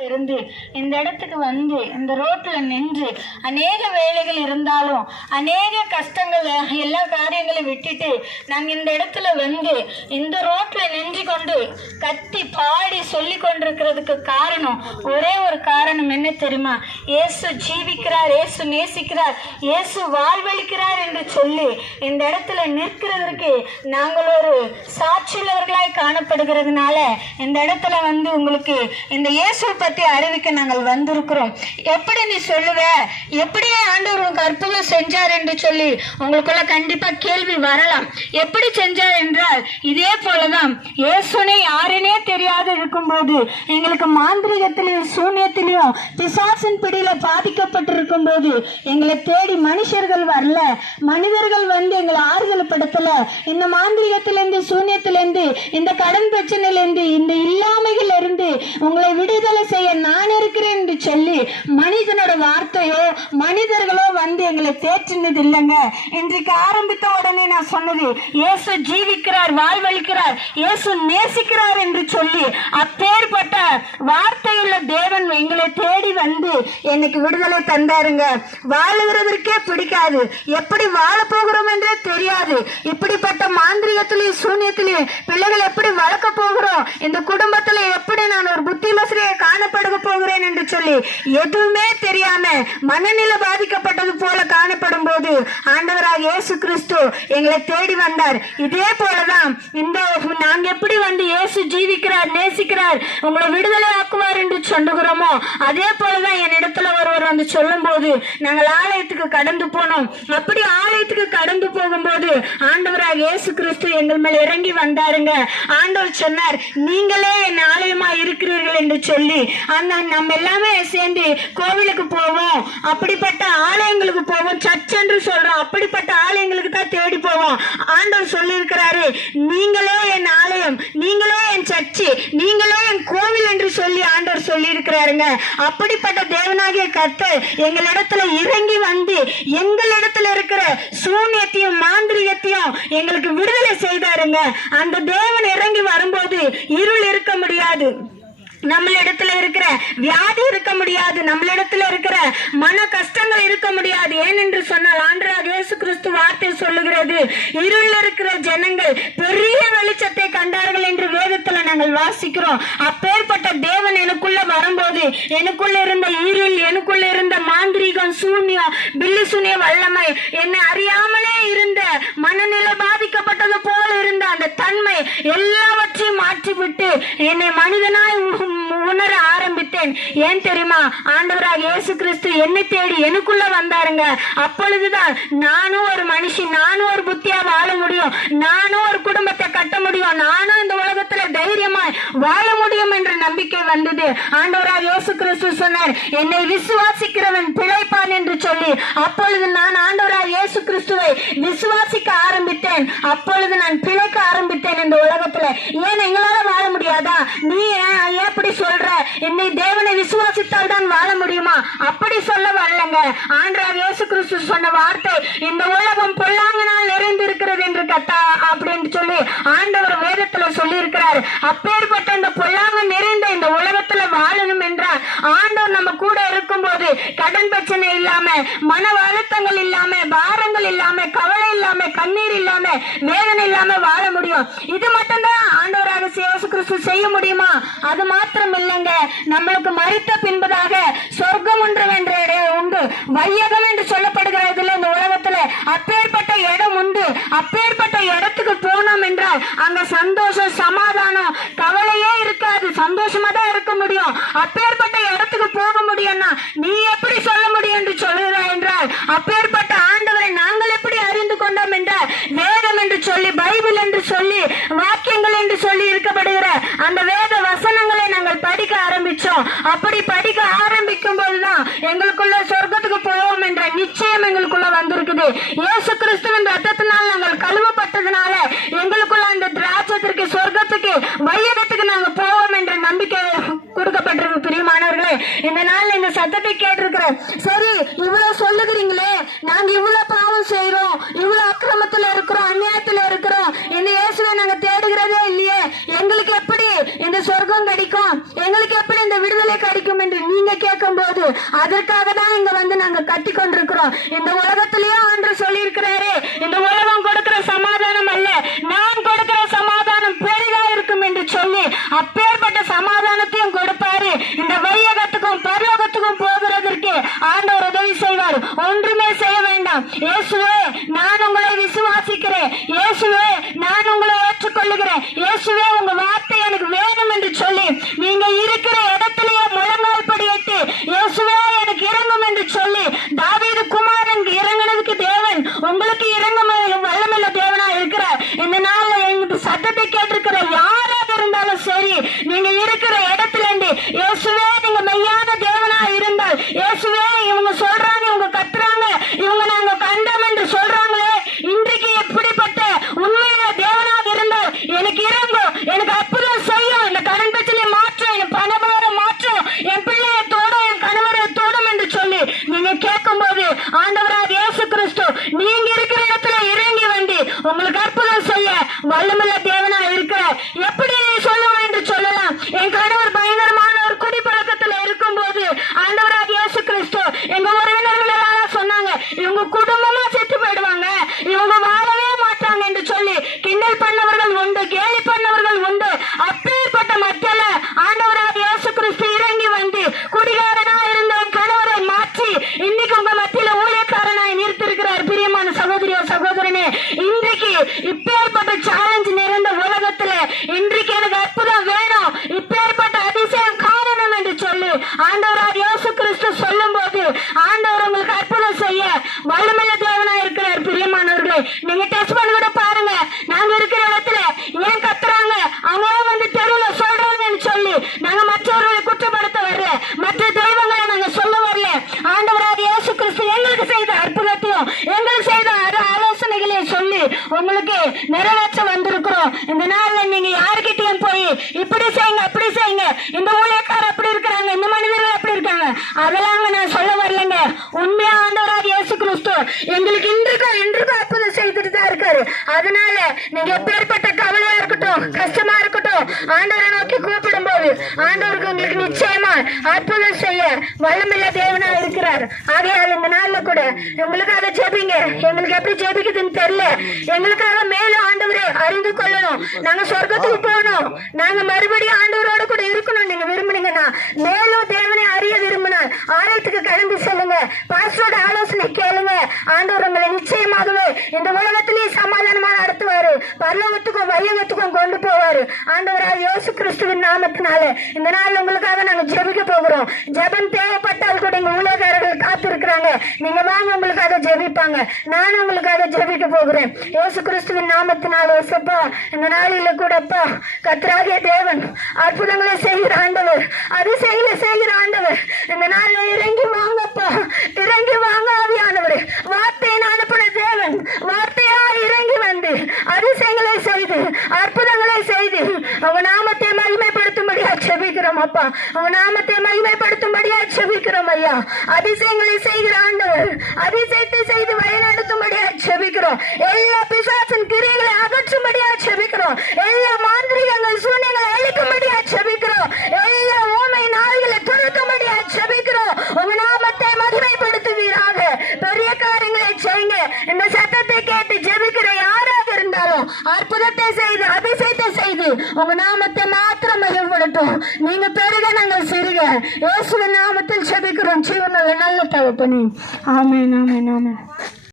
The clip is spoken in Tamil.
இருந்து இந்த இடத்துக்கு வந்து இந்த ரோட்டில் நின்று அநேக வேலைகள் இருந்தாலும் அநேக கஷ்டங்கள் எல்லா காரியங்களையும் விட்டுட்டு நாங்கள் இந்த இடத்துல வந்து இந்த ரோட்டில் நின்று கொண்டு கத்தி பாடி சொல்லி கொண்டிருக்கிறதுக்கு காரணம் ஒரே ஒரு காரணம் என்ன தெரியுமா? இயேசு ஜீவிக்கிறார் இயேசு நேசிக்கிறார் இயேசு வாழ்வழிக்கிறார் என்று சொல்லி இந்த இடத்துல நிற்கிறதற்கு நாங்கள் ஒரு சாட்சியுள்ளவர்களாய் காணப்படுகிறதுனால இந்த இடத்துல வந்து உங்களுக்கு இந்த இயேசுவை பற்றி அறிவிக்க நாங்கள் வந்திருக்கிறோம். எப்படி நீ சொல்லுவ? எப்படியே ஆண்டவர் உனக்கு அற்புதம் செஞ்சார் என்று சொல்லி உங்களுக்குள்ள கண்டிப்பாக கேள்வி வரலாம். எப்படி செஞ்சார் என்றால் இதே போலதான் இயேசுனை யாருனே தெரியாது இருக்கும்போது எங்களுக்கு மாந்திரிகத்திலையும் சூன்யத்திலையும் பிசாசின் பிடி பிடியில பாதிக்கப்பட்டிருக்கும் போது எங்களை தேடி மனுஷர்கள் வரல. மனிதர்கள் வந்து எங்களை ஆறுதல் படுத்தல இந்த மாந்திரிகத்திலிருந்து சூன்யத்திலிருந்து இந்த கடன் பிரச்சனையிலிருந்து இந்த இல்லாமைகள் இருந்து உங்களை விடுதலை செய்ய நான் இருக்கிறேன் என்று சொல்லி மனிதனோட வார்த்தையோ மனிதர்களோ வந்து எங்களை தேற்றினது இல்லைங்க. இன்றைக்கு ஆரம்பித்த உடனே நான் சொன்னது இயேசு ஜீவிக்கிறார் வாழ்வழிக்கிறார் இயேசு நேசிக்கிறார் என்று சொல்லி அப்பேற்பட்ட வார்த்தையுள்ள தேவன் எங்களை தேடி வந்து எனக்கு விடுதலை தந்தாருங்க. வாழுகிறதற்கே பிடிக்காது. எப்படி வாழ போகிறோம் என்றே தெரியாது. இப்படிப்பட்ட மாந்திரிகத்திலையும் சூன்யத்திலையும் பிள்ளைகள் எப்படி வளர்க்க போகிறோம்? இந்த குடும்பத்துல எப்படி நான் ஒரு புத்திமசிரியை சொல்லி எதுவுமே தெரியாம மனநிலை பாதிக்கப்பட்டது போல காணப்படும் போது ஆண்டவராக இயேசு கிறிஸ்து எங்களை தேடி வந்தார். இதே போலதான் இந்த நாங்க எப்படி வந்து இயேசு ஜீவிக்கிறார் நேசிக்கிறார் உங்களை விடுதலை ஆக்குவார் என்று சொல்லுகிறோமோ அதே போலதான் என் இடத்துல ஒருவர் வந்து சொல்லும் போது நாங்கள் ஆலயத்துக்கு கடந்து போனோம். அப்படி ஆலயத்துக்கு கடந்து போகும்போது ஆண்டவராக இயேசு கிறிஸ்து எங்கள் மேல் இறங்கி வந்தாருங்க. ஆண்டவர் சொன்னார் நீங்களே என் ஆலயமா இருக்கிறீர்கள் என்று சொல்லி அந்த நம்ம எல்லாமே சேர்ந்து கோவிலுக்கு போவோம். அப்படிப்பட்ட ஆலயங்களுக்கு போவோம். சர்ச் என்று சொல்றோம். அப்படிப்பட்ட ஆலயங்களுக்கு தான் தேடி போவோம். ஆண்டவர் சொல்லியிருக்கிறாரு நீங்களே என் ஆலயம் நீங்களே என் சர்ச்சு நீங்களே என் கோவில் என்று சொல்லி ஆண்டவர் சொல்லியிருக்கிறாருங்க. அப்படிப்பட்ட தேவனாகிய கர்த்தர் எங்களிடத்துல இறங்கி வந்து எங்களிடத்துல இருக்கிற சூன்யத்தையும் மாந்திரிகத்தையும் எங்களுக்கு விடுதலை செய்தாருங்க. அந்த தேவன் இறங்கி வரும்போது இருள் இருக்க முடியாது. நம்மளிடத்துல இருக்கிற வியாதி இருக்க முடியாது நம்மளிடத்துல இருக்கிற மன கஷ்டங்கள் இருக்க முடியாது. ஏனென்று சொன்னால் ஆண்டராக இயேசு கிறிஸ்து வார்த்தை சொல்லுகிறது இருள் இருக்கிற ஜனங்கள் பெரிய வெளிச்சத்தை கண்டார்கள் என்று வேறு நாங்கள் வாசிக்கிறோம். அப்பேற்பட்ட தேவன் எனக்குள்ள வரும்போது எனக்குள்ள இருந்த ஈரில் எனக்குள்ள இருந்த மாந்திரீகம் சூன்யம் பில்லி சூன்ய வல்லமை என்னை அறியாமலே இருந்த மனநிலை பாதிக்கப்பட்டது போல இருந்த அந்த தன்மை எல்லாவற்றையும் மாற்றிவிட்டு என்னை மனிதனாய் உணர ஆரம்பித்தேன். ஏன் தெரியுமா? ஆண்டவராக இயேசு கிறிஸ்து என்னை தேடி எனக்குள்ள வந்தாருங்க. அப்பொழுதுதான் நானும் ஒரு மனுஷி நானும் ஒரு புத்தியா வாழ முடியும். நானும் ஒரு குடும்பத்தை கட்ட முடியும். நானும் வாழ முடியும் என்ற நம்பிக்கை வந்தது. ஆண்டவராக யோசு கிறிஸ்து சொன்னார் என்னை விசுவாசிக்கிறவன் பிழைப்பான் என்று சொல்லி. அப்பொழுது நான் ஆண்டவராக இயேசு கிறிஸ்துவை விசுவாசிக்க ஆரம்பித்தேன். அப்பொழுது நான் பிழைக்க ஆரம்பித்தேன் இந்த உலகத்துல. ஏன் எங்களால வாழ முடியாதா? நீ ஏன் என்னை தேவனை விசுவாசித்தால் தான் வாழ முடியுமா? அப்படி சொல்ல வரலங்க. ஆண்டா இயேசு கிறிஸ்து சொன்ன வார்த்தை இந்த உலகம் பொல்லாங்கனால் நிறைந்திருக்கிறது என்று கத்தா அப்படின்னு சொல்லி ஆண்டவர் வேதத்துல சொல்லி இருக்கிறார் அப்பேற்பட்ட இந்த பொல்லாங்க நிறை இந்த உலகத்துல வாழணும் என்றால் ஆண்டவர் நம்ம கூட இருக்கும்போது கடன் பிரச்சனை இல்லாம மன அழுத்தங்கள் இல்லாம பாரங்கள் இல்லாம கவலை இல்லாம கண்ணீர் இல்லாம வேதனை இல்லாம வாழ முடியும். இது மட்டும்தான் ஆண்டவராக இயேசு கிறிஸ்து செய்ய முடியுமா? அது மாத்திரம் இல்லைங்க. நம்மளுக்கு மறித்த பின்பதாக சொர்க்கம் ஒன்று என்ற இடம் உண்டு. வையகம் என்று சொல்லப்படுகிற இதுல இந்த அப்பேற்பட்ட இடம் உண்டு. அப்பேற்பட்ட இடத்துக்கு போனோம் என்றால் அங்க சந்தோஷம் சமாதானம் கவலையே இருக்காது. சந்தோஷமா தான் இருக்க முடியும். அப்பேற்பட்ட இடத்துக்கு போக முடியும்னா நீ எப்படி சொல்ல முடியும் என்று சொல்லுகிறாய் என்றால் அப்பேற்பட்ட ஆண்டவரை நாங்கள் எப்படி அறிந்து கொண்டோம் என்றால் வேதம் என்று சொல்லி பைபிள் என்று சொல்லி வாக்கியங்கள் என்று சொல்லி இருக்கப்படுகிற அந்த வேத வசனங்களை நாங்கள் படிக்க ஆரம்பிச்சோம். அப்படி படிக்க ஆரம்பிக்கும் போதுதான் எங்களுக்குள்ள சொர்க்கத்துக்கு போவோம் என்ற நிச்சயம் எங்களுக்குள்ள வந்திருக்குது. இயேசு கிறிஸ்துவின் ரத்தத்தினால் நாங்கள் கழுவப்பட்டதுனால எங்களுக்குள்ள அந்த திராட்சத்திற்கு சொர்க்கத்துக்கு வையகத்துக்கு நாங்க போவோம் என்ற நம்பிக்கை கொடுக்கப்பட்டிருக்கு பிரியமானவர்களே. இந்த நாள் இந்த சத்தத்தை கேட்டிருக்கிறேன் சரி இவ்வளவு சொல்லுகிறீங்களே நாங்க இவ்வளவு பாவம் செய்யறோம் இவ்வளவு அக்கிரமத்துல இருக்கிறோம் அநியாயத்துல இருக்கிறோம் இந்த இயேசுவை நாங்க தேடுகிறதே இல்லையே எங்களுக்கு எப்படி இந்த விடுதலை கிடைக்கும் என்று நீங்க கேட்கும் போது அதற்காக தான் இங்க வந்து நாங்க கட்டி கொண்டிருக்கிறோம் இந்த உலகத்திலயும் ஆண்டு சொல்லியிருக்கிறாரு இந்த உலகம் கொடுக்கிற சமாதானம் அல்ல. நான் கொடுக்கிற சமாதானம் பெரிதா இருக்கும் என்று சொல்லி அப்பேற்பட்ட சமாதானத்தையும் கொடுப்பாரு. இந்த வையகத்துக்கும் பரலோகத்துக்கும் போகிறதற்கு ஆண்டவர் உதவி செய்வார். ஒன்றுமே செய்ய வேண்டாம். இயேசுவே நான் உங்களை விசுவாசிக்கிறேன். இயேசுவே நான் உங்களை ஏற்றுக்கொள்ளுகிறேன். இயேசுவே உங்க வார்த்தை எனக்கு வேணும் என்று சொல்லி நீங்க இருக்கிற இடத்திலேயே முழங்கால் படியிட்டு இயேசுவே எனக்கு இறங்கும் என்று சொல்லி தாவீது குமாரன் இறங்கினதுக்கு தேவன் உங்களுக்கு இறங்க வல்லமில்ல தேவனா இருக்கிறார் இந்த நாள்ல எங்க சத்தத்தை கேட்டிருக்கிற யாராக இருந்தாலும் சரி நீங்க இருக்கிற இடத்துல இருந்து இயேசுவே நீங்க மெய்யான தேவனா இருந்தால் இயேசுவே இவங்க சொல்றாங்க இவங்க கத்துறாங்க இவங்க நாங்க கண்டோம் என்று சொல்றாங்களே இன்றைக்கு எப்படிப்பட்ட உண்மையில தேவனாக இருந்தால் எனக்கு இறங்கும் எனக்கு அற்புதம் செய்யும் இந்த கடன் பிரச்சனை மாற்றும் என் பணபாரம் மாற்றும் என் பிள்ளையை தோடும் என் கணவரை தோடும் என்று சொல்லி நீங்க கேட்கும்போது ஆண்டவராக இயேசு கிறிஸ்து நீங்க இருக்கிற இடத்துல இறங்கி வந்து உங்களுக்கு அற்புதம் செய்ய வல்லமுள்ள தேவனா இருக்கிறார் எப்படி நீ சொல்லுவேன் என்று சொல்லலாம் என் கணவர் பயங்கரமான ஒரு குடிப்பழக்கத்துல இருக்கும்போது ஆண்டவராக இயேசு கிறிஸ்து எங்க உறவினர்கள் எல்லாம் சொன்னாங்க இவங்க குடும்பமா செத்து போயிடுவாங்க இவங்க வாழவே மாட்டாங்க என்று சொல்லி கிண்டல் பண்ணவர்கள் உண்டு கேலி பண்ணவர்கள் உண்டு அப்பேற்பட்ட மத்தியில ஆண்டவராக இயேசு கிறிஸ்து இறங்கி வந்து குடிகாரனா இருந்த என் கணவரை மாற்றி இன்னைக்கு உங்க மத்தியில ஊழியக்காரனாய் நிறுத்திருக்கிறார் பிரியமான சகோதரியோ சகோதரனே இன்றைக்கு இப்பேற்பட்ட சேலஞ்ச் நிறைந்த உலகத்துல இன்றைக்கு எனக்கு அற்புதம் வேணும் இப்பேற்பட்ட அதிசயம் காரணம் என்று சொல்லி ஆண்டவராக இயேசு கிறிஸ்து சொல்லும் போது ஆண்டவர் உங்களுக்கு அற்புதம் செய்ய வல்லமைய தேவனா இருக்கிறார் பிரியமானவர்களே. நீங்க டெஸ்ட் பண்ணி கூட பாருங்க. நாங்க இருக்கிற இடத்துல ஏன் கத்துறாங்க? அவங்க வந்து தெருவுல சொல்றாங்கன்னு சொல்லி நாங்க மற்றவர்களை குற்றப்படுத்த வரல. மற்ற தெய்வங்களை நாங்க சொல்ல வரல. ஆண்டவராக இயேசு கிறிஸ்து எங்களுக்கு செய்த அற்புதத்தையும் எங்களுக்கு செய்த அரு- ஆலோசனைகளையும் சொல்லி உங்களுக்கு நிறைவேற்ற வந்திருக்கிறோம். இந்த நாள்ல நீங்க யாருக்கிட்டையும் போய் இப்படி செய்யுங்க அப்படி செய்யுங்க. இந்த ஊழியக்காரர் அப்படி இருக்கிறாங்க. இந்த மனிதர்கள் இருக்காங்க அதெல்லாம் நான் சொல்ல வரலங்க. உண்மையா ஆண்டவராக இயேசு கிறிஸ்து எங்களுக்கு இன்றைக்கும் இன்றைக்கும் அற்புதம் செய்துட்டு தான் இருக்காரு. அதனால நீங்க எப்பேற்பட்ட கவலையா இருக்கட்டும் கஷ்டமா இருக்கட்டும் ஆண்டவரை நோக்கி கூப்பிடும் போது ஆண்டவருக்கு உங்களுக்கு நிச்சயமா அற்புதம் செய்ய வல்லமில்ல தேவனா இருக்கிறார். ஆகையால் இந்த நாள்ல கூட உங்களுக்காக ஜெபிங்க. எங்களுக்கு எப்படி ஜெபிக்குதுன்னு தெரியல. எங்களுக்காக மேலும் ஆண்டவரை அறிந்து கொள்ளணும். நாங்க சொர்க்கத்துக்கு போகணும். நாங்க மறுபடியும் ஆண்டவரோட கூட இருக்கணும். நீங்க விரும்புனீங்கன்னா மேலும் தேவனை செய்ய விரும்பினால் ஆலயத்துக்கு கிளம்பி செல்லுங்க. பாஸ்டரோட ஆலோசனை கேளுங்க. ஆண்டவர் உங்களை நிச்சயமாகவே இந்த உலகத்திலேயே சமாதானமா நடத்துவாரு. பரலோகத்துக்கும் வையகத்துக்கும் கொண்டு போவாரு. ஆண்டவராக யோசு கிறிஸ்துவின் நாமத்தினால இந்த நாள் உங்களுக்காக நாங்க ஜெபிக்க போகிறோம். ஜெபம் தேவைப்பட்டால் கூட எங்க ஊழியக்காரர்கள் காத்திருக்கிறாங்க. நீங்க வாங்க உங்களுக்காக ஜெபிப்பாங்க. நானும் உங்களுக்காக ஜெபிக்க போகிறேன். யோசு கிறிஸ்துவின் நாமத்தினால யோசப்பா இந்த நாளில கூடப்பா. கத்ராகிய தேவன் அற்புதங்களை செய்கிற ஆண்டவர் அது அதிசயங்களை செய்கிற ஆண்டவர் இறங்கி வாங்கப்பா. இறங்கி வாங்க ஆவியானவர். வார்த்தையை அனுப்பின தேவன் வார்த்தையா இறங்கி வந்து அதிசயங்களை செய்து அற்புதங்களை செய்து அவன் நாமத்தை மகிமைப்படுத்தும்படியா செபிக்கிறோம் அப்பா. அவன் நாமத்தை மகிமைப்படுத்தும்படியா செபிக்கிறோம் ஐயா. அதிசயங்களை செய்கிற ஆண்டவர் அதிசயத்தை செய்து வழிநடத்தும்படியா செபிக்கிறோம். எல்லா பிசாசின் கிரியைகளை அகற்றும்படியா செபிக்கிறோம். எல்லா மாந்திரிகங்கள் சூன்யங்களை அழிக்கும்படியா செபிக்கிறோம் எல்லா ஊமை நாய்களை துரத்தும்படியா செபிக்கிறோம் உங்க நாமத்தை மகிமைப்படுத்துவீராக பெரிய காரியங்களை செய்யுங்க இந்த சத்தத்தை கேட்டு ஜெபிக்கிற யாராக இருந்தாலும் அற்புதத்தை செய்து அதிசயத்தை செய்து உங்க நாமத்தை மாத்திரம் மகிமைப்படுத்தும் நீங்க பெருக நாங்கள் சிறுக. இயேசுவின் நாமத்தில் ஜெபிக்கிறோம். ஜீவனில் நல்ல தகப்பனே. ஆமே ஆமென் ஆமென்.